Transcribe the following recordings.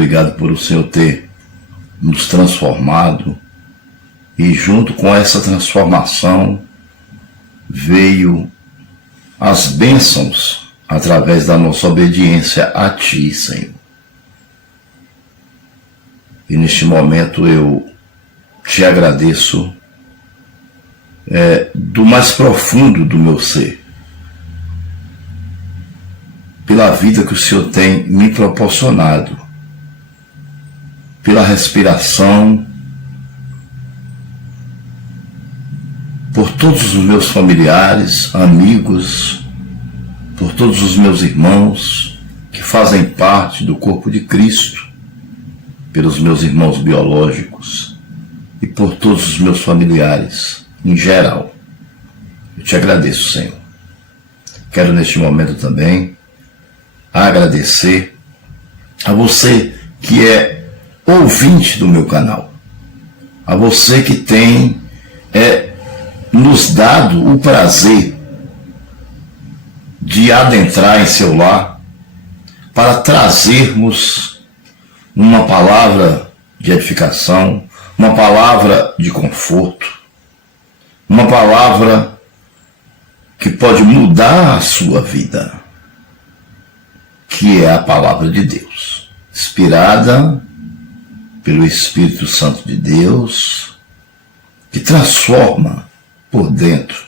obrigado por o Senhor ter nos transformado e junto com essa transformação veio as bênçãos através da nossa obediência a Ti, Senhor. E neste momento eu te agradeço do mais profundo do meu ser, pela vida que o Senhor tem me proporcionado, pela respiração, por todos os meus familiares, amigos, por todos os meus irmãos que fazem parte do corpo de Cristo, pelos meus irmãos biológicos e por todos os meus familiares em geral. Eu te agradeço, Senhor. Quero neste momento também agradecer a você que é ouvinte do meu canal, a você que tem nos dado o prazer de adentrar em seu lar para trazermos uma palavra de edificação, uma palavra de conforto, uma palavra que pode mudar a sua vida, que é a palavra de Deus, inspirada pelo Espírito Santo de Deus, que transforma por dentro,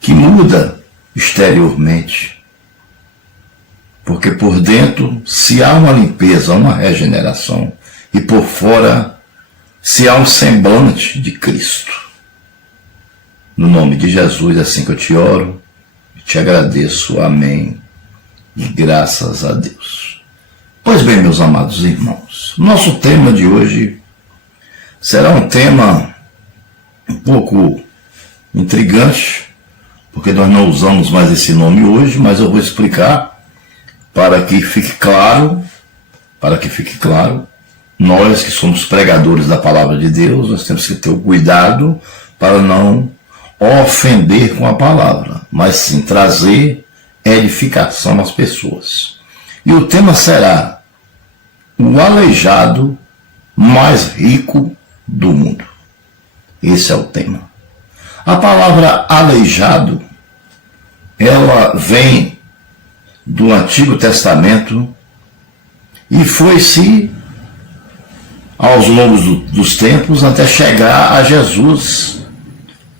que muda exteriormente, porque por dentro se há uma limpeza, uma regeneração, e por fora se há um semblante de Cristo. No nome de Jesus, é assim que eu te oro e te agradeço. Amém. E graças a Deus. Pois bem, meus amados irmãos, nosso tema de hoje será um tema um pouco intrigante, porque nós não usamos mais esse nome hoje, mas eu vou explicar para que fique claro, nós que somos pregadores da palavra de Deus, nós temos que ter o cuidado para não ofender com a palavra, mas sim trazer edificação às pessoas. E o tema será o aleijado mais rico do mundo. Esse é o tema. A palavra aleijado, ela vem do Antigo Testamento e foi-se aos longos dos tempos até chegar a Jesus,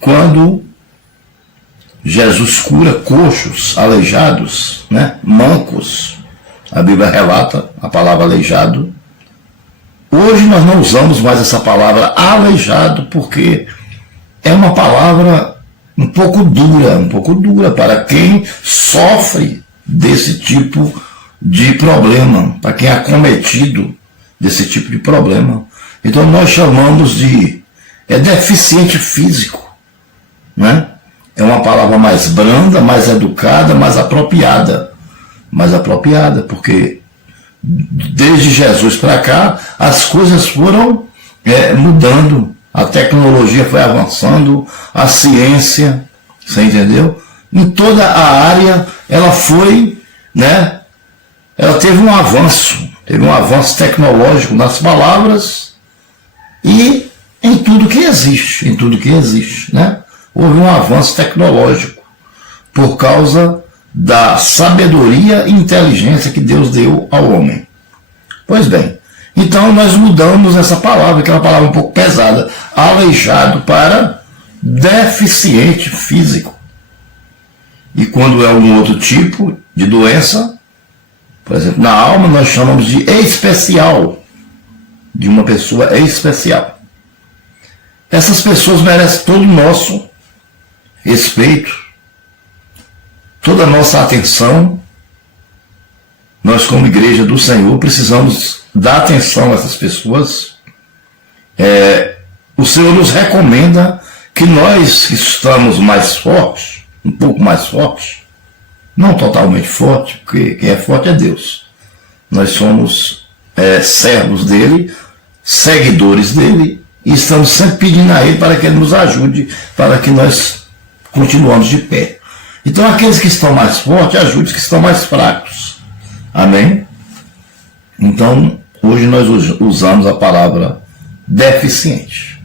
quando Jesus cura coxos, aleijados, mancos. A Bíblia relata a palavra aleijado. Hoje nós não usamos mais essa palavra aleijado, porque é uma palavra um pouco dura para quem sofre desse tipo de problema, para quem é acometido desse tipo de problema. Então nós chamamos de deficiente físico, né? É uma palavra mais branda, mais educada, mais apropriada, porque desde Jesus para cá as coisas foram mudando, a tecnologia foi avançando, a ciência, você entendeu? Em toda a área ela foi, ela teve um avanço tecnológico nas palavras e em tudo que existe, Houve um avanço tecnológico por causa da sabedoria e inteligência que Deus deu ao homem. Pois bem, então nós mudamos essa palavra, que é uma palavra um pouco pesada, aleijado, para deficiente físico. E quando é um outro tipo de doença, por exemplo, na alma nós chamamos de especial, de uma pessoa especial. Essas pessoas merecem todo o nosso respeito, toda a nossa atenção. Nós, como igreja do Senhor, precisamos dar atenção a essas pessoas. O Senhor nos recomenda que nós que estamos mais fortes, um pouco mais fortes, não totalmente forte, porque quem é forte é Deus. Nós somos servos dele, seguidores dele, e estamos sempre pedindo a ele para que ele nos ajude, para que nós continuamos de pé. Então aqueles que estão mais fortes, ajude os que estão mais fracos. Amém? Então, hoje nós usamos a palavra deficiente.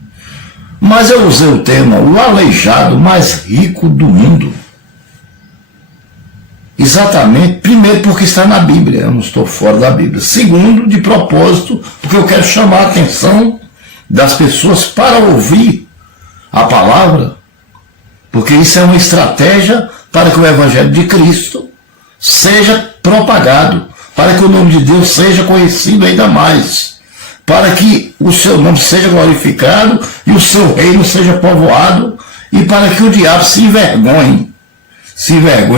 Mas eu usei o termo o aleijado mais rico do mundo. Exatamente, primeiro porque está na Bíblia, eu não estou fora da Bíblia. Segundo, de propósito, porque eu quero chamar a atenção das pessoas para ouvir a palavra, porque isso é uma estratégia para que o Evangelho de Cristo seja propagado, para que o nome de Deus seja conhecido ainda mais, para que o seu nome seja glorificado e o seu reino seja povoado, e para que o diabo se envergonhe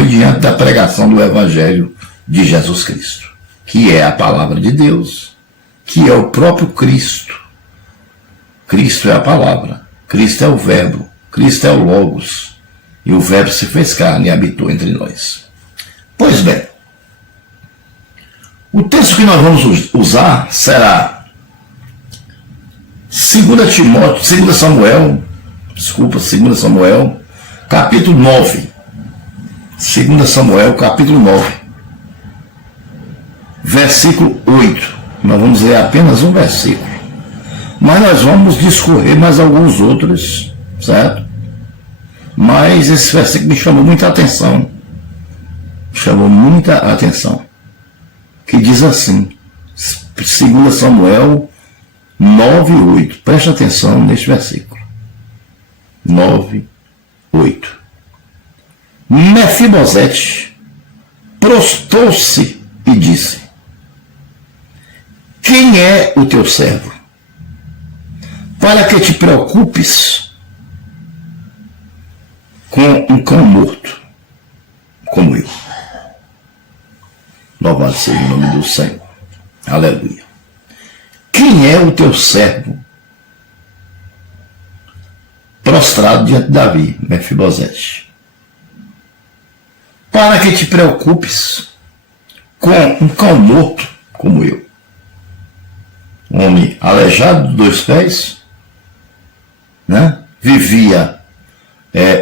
diante da pregação do Evangelho de Jesus Cristo, que é a palavra de Deus, que é o próprio Cristo. Cristo é a palavra, Cristo é o verbo, Cristo é o Logos, e o verbo se fez carne e habitou entre nós. Pois bem, o texto que nós vamos usar será 2 Samuel, capítulo 9. 2 Samuel, capítulo 9, versículo 8. Nós vamos ler apenas um versículo, mas nós vamos discorrer mais alguns outros, certo? Mas esse versículo me chamou muita atenção. Que diz assim, 2 Samuel 9, 8. Preste atenção neste versículo. 9, 8. Mefibosete prostrou-se e disse: quem é o teu servo, para que te preocupes com um cão morto como eu? Louvado seja o nome do Senhor. Aleluia. Quem é o teu servo prostrado diante de Davi, Mefibosete, para que te preocupes com um cão morto como eu? Um homem aleijado de 2 pés, né? Vivia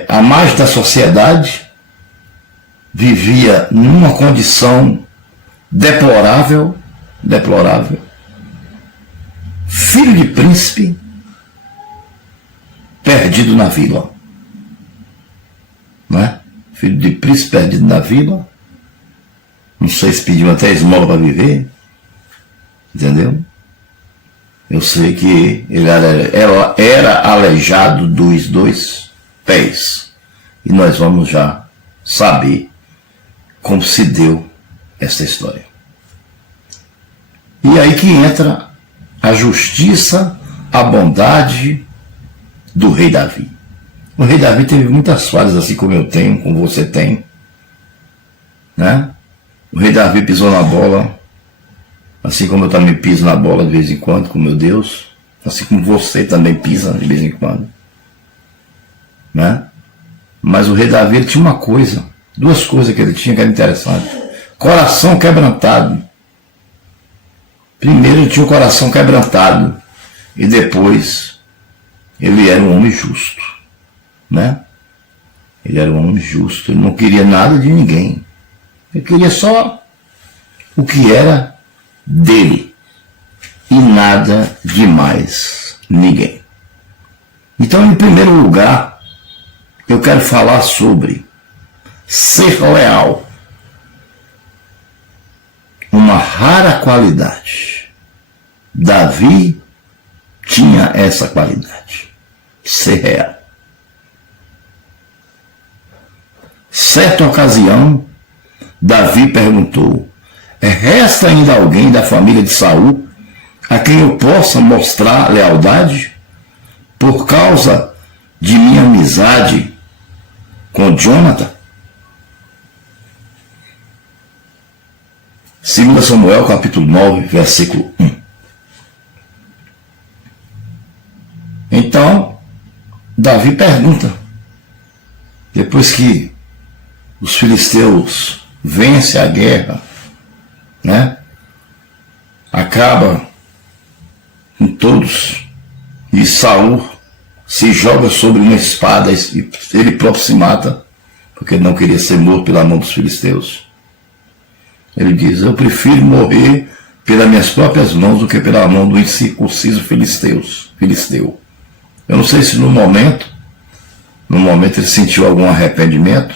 à margem da sociedade, vivia numa condição deplorável, filho de príncipe, perdido na vila, né? Filho de príncipe perdido na vila, não sei se pediu até esmola para viver, entendeu? Eu sei que ele era aleijado dos 2 pés, e nós vamos já saber como se deu essa história. E aí que entra a justiça, a bondade do rei Davi. O rei Davi teve muitas falhas, assim como eu tenho, como você tem, né? O rei Davi pisou na bola, assim como eu também piso na bola de vez em quando, com meu Deus, assim como você também pisa de vez em quando, né? Mas o rei Davi, ele tinha uma coisa, 2 coisas que ele tinha que era interessante: coração quebrantado. Primeiro ele tinha o coração quebrantado, e depois ele era um homem justo, né? Ele era um homem justo, ele não queria nada de ninguém, ele queria só o que era dele e nada de mais ninguém. Então, em primeiro lugar, eu quero falar sobre ser leal, uma rara qualidade. Davi tinha essa qualidade, ser real. Certa ocasião, Davi perguntou: resta ainda alguém da família de Saul a quem eu possa mostrar lealdade por causa de minha amizade com Jonathan? 2 Samuel capítulo 9, versículo 1. Então, Davi pergunta, depois que os filisteus vencem a guerra, né? Acaba com todos, e Saul se joga sobre uma espada e ele próprio se mata, porque ele não queria ser morto pela mão dos filisteus. Ele diz: eu prefiro morrer pelas minhas próprias mãos do que pela mão do incircunciso filisteu. Eu não sei se no momento ele sentiu algum arrependimento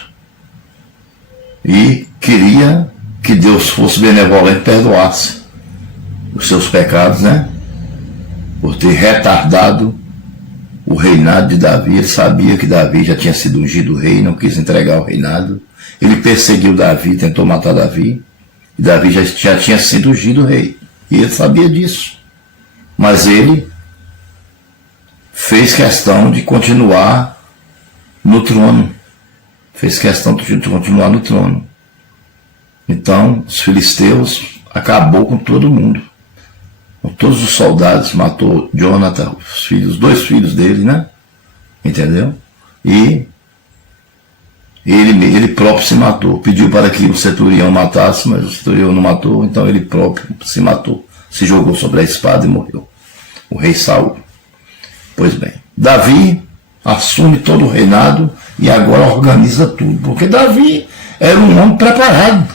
e queria que Deus fosse benevolente e perdoasse os seus pecados, né? Por ter retardado o reinado de Davi. Ele sabia que Davi já tinha sido ungido rei, não quis entregar o reinado. Ele perseguiu Davi, tentou matar Davi. E Davi já tinha sido ungido rei. E ele sabia disso. Mas ele fez questão de continuar no trono. Fez questão de continuar no trono. Então, os filisteus acabou com todo mundo. Com todos os soldados, matou Jonathan, os dois filhos dele, né? Entendeu? E ele próprio se matou. Pediu para que o centurião matasse, mas o centurião não matou, então ele próprio se matou. Se jogou sobre a espada e morreu. O rei Saul. Pois bem, Davi assume todo o reinado e agora organiza tudo. Porque Davi era um homem preparado.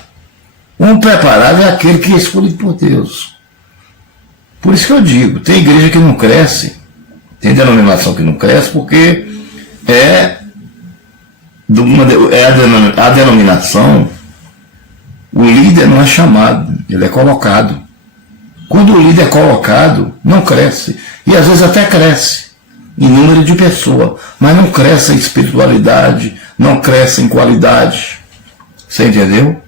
Um homem preparado é aquele que é escolhido por Deus. Por isso que eu digo, tem igreja que não cresce, tem denominação que não cresce, porque a denominação, o líder não é chamado, ele é colocado. Quando o líder é colocado, não cresce. E às vezes até cresce em número de pessoas, mas não cresce em espiritualidade, não cresce em qualidade. Você entendeu?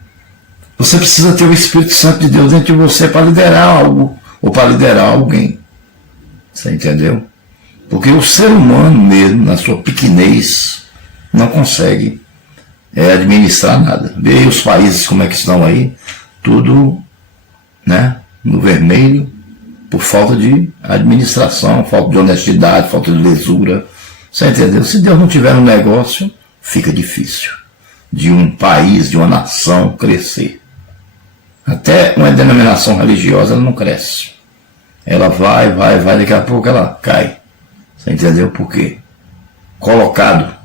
Você precisa ter o Espírito Santo de Deus dentro de você para liderar algo, ou para liderar alguém. Você entendeu? Porque o ser humano mesmo, na sua pequenez, não consegue administrar nada. Vê aí os países como é que estão aí, tudo, né, no vermelho, por falta de administração, falta de honestidade, falta de lisura. Você entendeu? Se Deus não tiver um negócio, fica difícil de um país, de uma nação crescer. Até uma denominação religiosa ela não cresce. Ela vai, daqui a pouco ela cai. Você entendeu por quê? Colocado.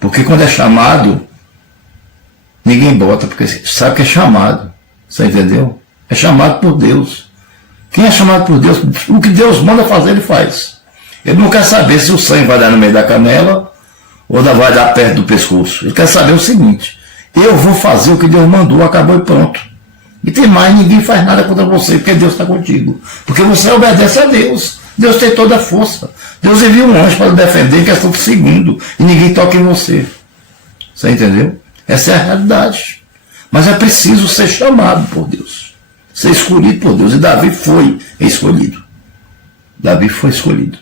Porque quando é chamado, ninguém bota, porque sabe que é chamado. Você entendeu? É chamado por Deus. Quem é chamado por Deus, o que Deus manda fazer, ele faz. Ele não quer saber se o sangue vai dar no meio da canela ou vai dar perto do pescoço. Ele quer saber o seguinte: eu vou fazer o que Deus mandou, acabou e pronto. E tem mais, ninguém faz nada contra você, porque Deus está contigo. Porque você obedece a Deus. Deus tem toda a força. Deus envia um anjo para lhe defender em questão de segundo. E ninguém toca em você. Você entendeu? Essa é a realidade. Mas é preciso ser chamado por Deus. Ser escolhido por Deus. E Davi foi escolhido. Davi foi escolhido.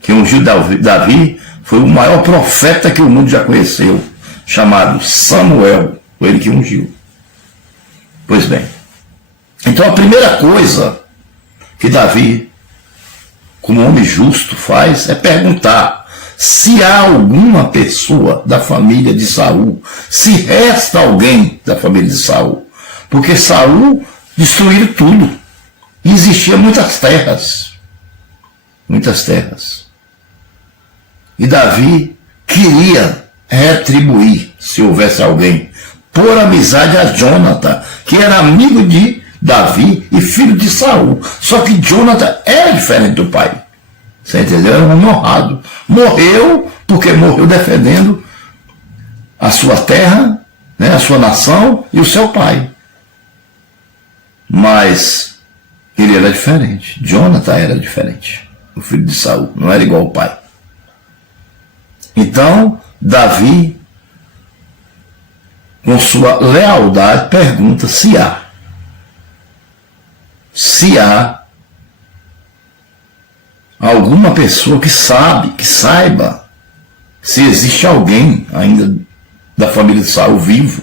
Quem ungiu Davi foi o maior profeta que o mundo já conheceu, chamado Samuel. Foi ele que ungiu. Pois bem. Então a primeira coisa que Davi, como homem justo, faz é perguntar se há alguma pessoa da família de Saul, se resta alguém da família de Saul. Porque Saul destruiu tudo. E existiam muitas terras. Muitas terras. E Davi queria retribuir, se houvesse alguém, por amizade a Jonathan, que era amigo de Davi e filho de Saul. Só que Jonathan era diferente do pai. Você entendeu? Era um homem honrado. Morreu porque morreu defendendo a sua terra, né, a sua nação e o seu pai. Mas ele era diferente. Jonathan era diferente. O filho de Saul. Não era igual ao pai. Então, Davi, com sua lealdade, pergunta se há alguma pessoa que saiba se existe alguém ainda da família de Saul vivo.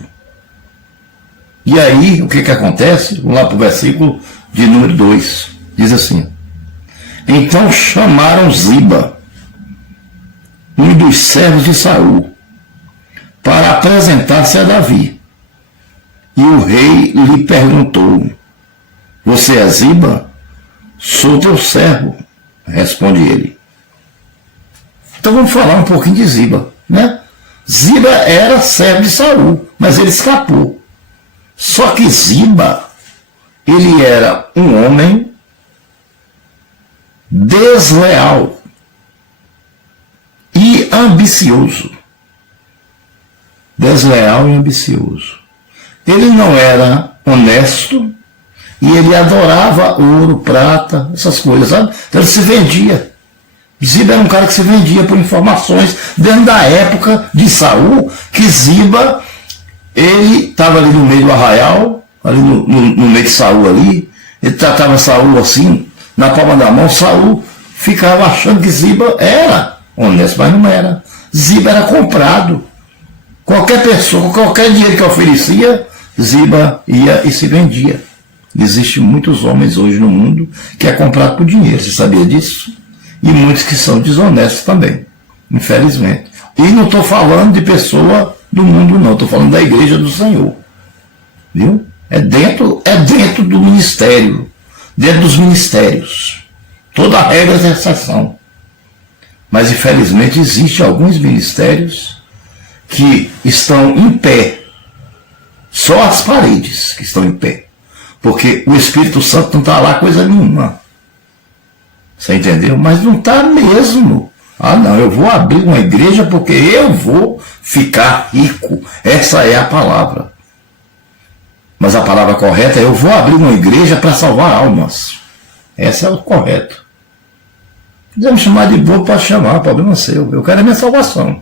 E aí, o que acontece? Vamos lá para o versículo de número 2. Diz assim: então chamaram Ziba, um dos servos de Saul, para apresentar-se a Davi. E o rei lhe perguntou: você é Ziba? Sou teu servo, responde ele. Então vamos falar um pouquinho de Ziba, né? Ziba era servo de Saul, mas ele escapou. Só que Ziba ele era um homem desleal e ambicioso. Desleal e ambicioso. Ele não era honesto e ele adorava ouro, prata, essas coisas, sabe? Então ele se vendia. Ziba era um cara que se vendia por informações dentro da época de Saul, que Ziba, ele estava ali no meio do arraial, ali no meio de Saul ali, ele tratava Saul assim, na palma da mão. Saul ficava achando que Ziba era honesto, mas não era. Ziba era comprado. Qualquer pessoa, qualquer dinheiro que oferecia, Ziba ia e se vendia. Existem muitos homens hoje no mundo que é comprado por dinheiro, você sabia disso? E muitos que são desonestos também, infelizmente. E não estou falando de pessoa do mundo não, estou falando da igreja do Senhor. Viu? É dentro do ministério, dentro dos ministérios. Toda regra é exceção. Mas infelizmente existem alguns ministérios que estão em pé. Só as paredes que estão em pé. Porque o Espírito Santo não está lá coisa nenhuma. Você entendeu? Mas não está mesmo. Ah não, eu vou abrir uma igreja porque eu vou ficar rico. Essa é a palavra. Mas a palavra correta é: eu vou abrir uma igreja para salvar almas. Essa é o correto. Se quiser me chamar de bobo, pode chamar, o problema é seu. Eu quero a minha salvação.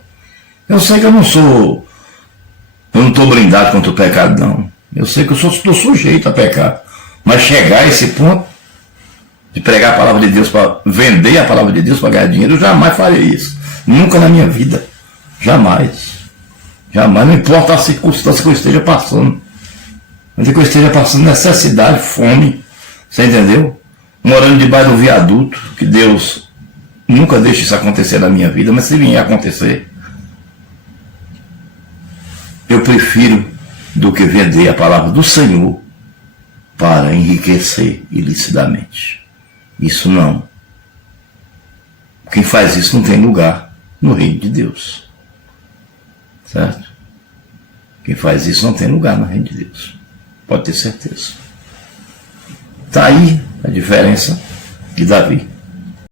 Eu sei que eu não estou brindado contra o pecado, não. Eu sei que eu estou sujeito a pecar. Mas chegar a esse ponto de pregar a palavra de Deus, para vender a palavra de Deus para ganhar dinheiro, eu jamais farei isso. Nunca na minha vida. Jamais. Jamais. Não importa a circunstância que eu esteja passando. Mas que eu esteja passando necessidade, fome. Você entendeu? Morando debaixo do viaduto. Que Deus nunca deixe isso acontecer na minha vida. Mas se vier a acontecer, eu prefiro do que vender a palavra do Senhor para enriquecer ilicitamente. Isso não. Quem faz isso não tem lugar no reino de Deus. Certo? Quem faz isso não tem lugar no reino de Deus. Pode ter certeza. Está aí a diferença de Davi.